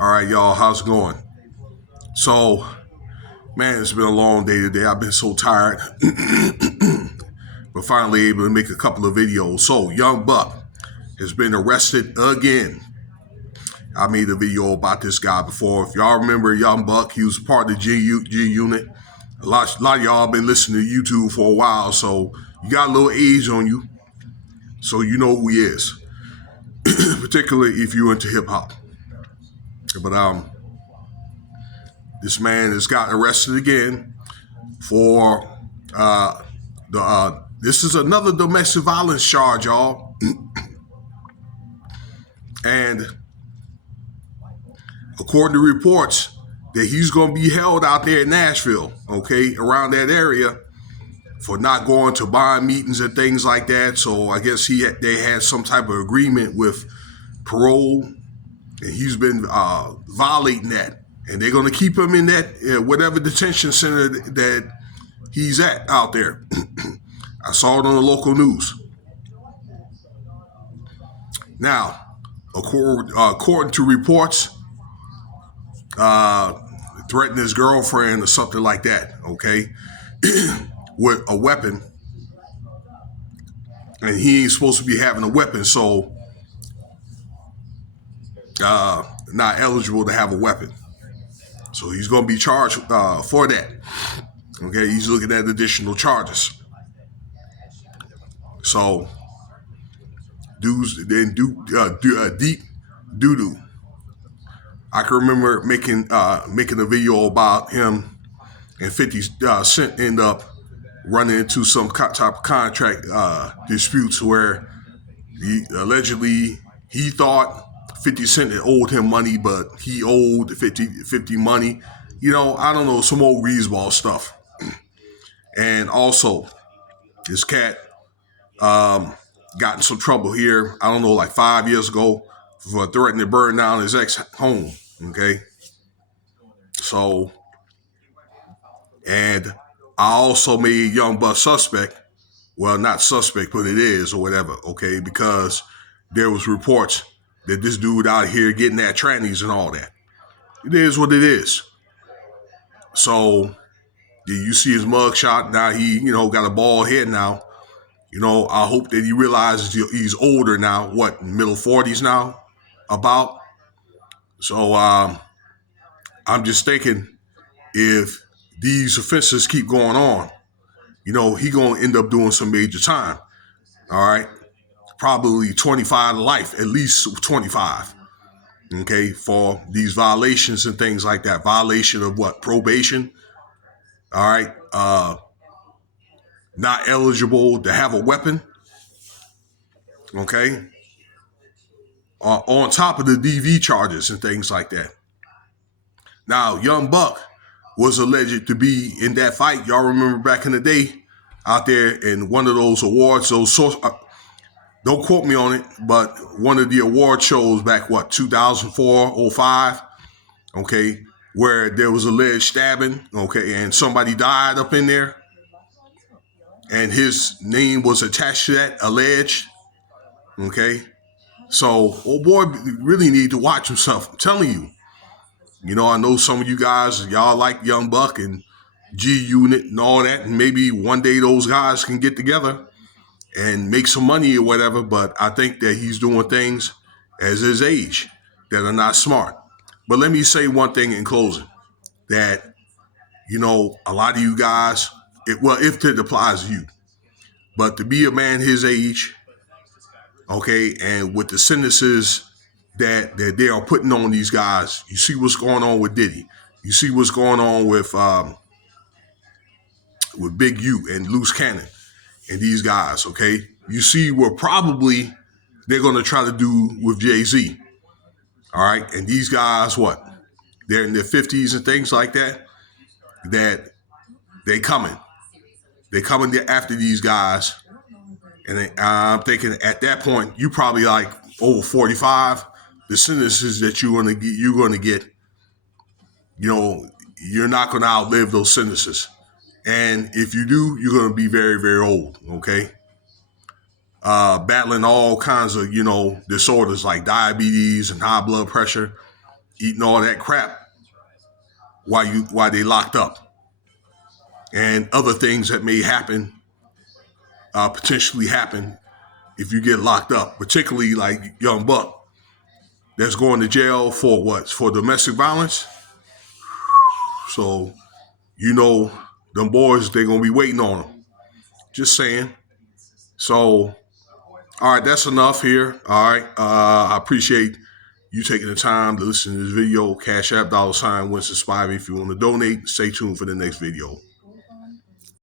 All right, y'all, how's it going? So, man, it's been a long day today. I've been so tired, but finally able to make a couple of videos. So, Young Buck has been arrested again. I made a video about this guy before. If y'all remember Young Buck, he was part of the G Unit. A lot of y'all been listening to YouTube for a while, so you got a little age on you, so you know who he is, particularly if you're into hip hop. But this man has got arrested again for this is another domestic violence charge, y'all. And according to reports, that he's going to be held out there in Nashville, okay, around that area for not going to bond meetings and things like that. So I guess they had some type of agreement with parole, and he's been violating that. And they're going to keep him in that whatever detention center that he's at out there. I saw it on the local news. Now, according to reports, threatened his girlfriend or something like that, okay, with a weapon. And he ain't supposed to be having a weapon, so not eligible to have a weapon. So he's going to be charged for that. Okay, he's looking at additional charges. So, dudes then deep doo doo. I can remember making a video about him and 50 Cent end up running into some type of contract disputes where allegedly he thought 50 Cent had owed him money, but he owed 50 money. You know, I don't know, some old greaseball stuff. And also, this cat got in some trouble here, I don't know, like 5 years ago for threatening to burn down his ex home. Okay. So, and I also made Young Buck suspect. Well, not suspect, but it is or whatever. Okay. Because there was reports that this dude out here getting at trannies and all that. It is what it is. So, you see his mugshot. Now he, got a bald head now. I hope that he realizes he's older now, middle 40s now, about. So I'm just thinking if these offenses keep going on, he going to end up doing some major time. All right. Probably 25 to life, at least 25. Okay. For these violations and things like that. Violation of what? Probation. All right. Not eligible to have a weapon. Okay. On top of the DV charges and things like that. Now, Young Buck was alleged to be in that fight. Y'all remember back in the day out there in one of those awards, don't quote me on it, but one of the award shows back, 2004, 05, okay, where there was alleged stabbing, okay, and somebody died up in there, and his name was attached to that, alleged, okay. So, old boy really need to watch himself. I'm telling you. I know some of you guys, y'all like Young Buck and G Unit and all that, and maybe one day those guys can get together and make some money or whatever, but I think that he's doing things as his age that are not smart. But let me say one thing in closing, that, a lot of you guys, if it applies to you, but to be a man his age, okay, and with the sentences that they are putting on these guys, you see what's going on with Diddy. You see what's going on with Big U and Loose Cannon and these guys, okay? You see what probably they're going to try to do with Jay-Z, all right? And these guys, they're in their 50s and things like that, that they coming. They're coming after these guys. And I'm thinking at that point, you probably like over 45, the sentences that you're going to get, you're not going to outlive those sentences. And if you do, you're going to be very, very old, okay? Battling all kinds of, disorders like diabetes and high blood pressure. eating all that crap while they locked up, and other things that may happen, potentially happen if you get locked up, particularly like young Buck that's going to jail for what? For domestic violence. So them boys, they're gonna be waiting on him. Just saying. So, all right, that's enough here. All right, I appreciate you taking the time to listen to this video. Cash App $Winston Spivey. If you want to donate, stay tuned for the next video.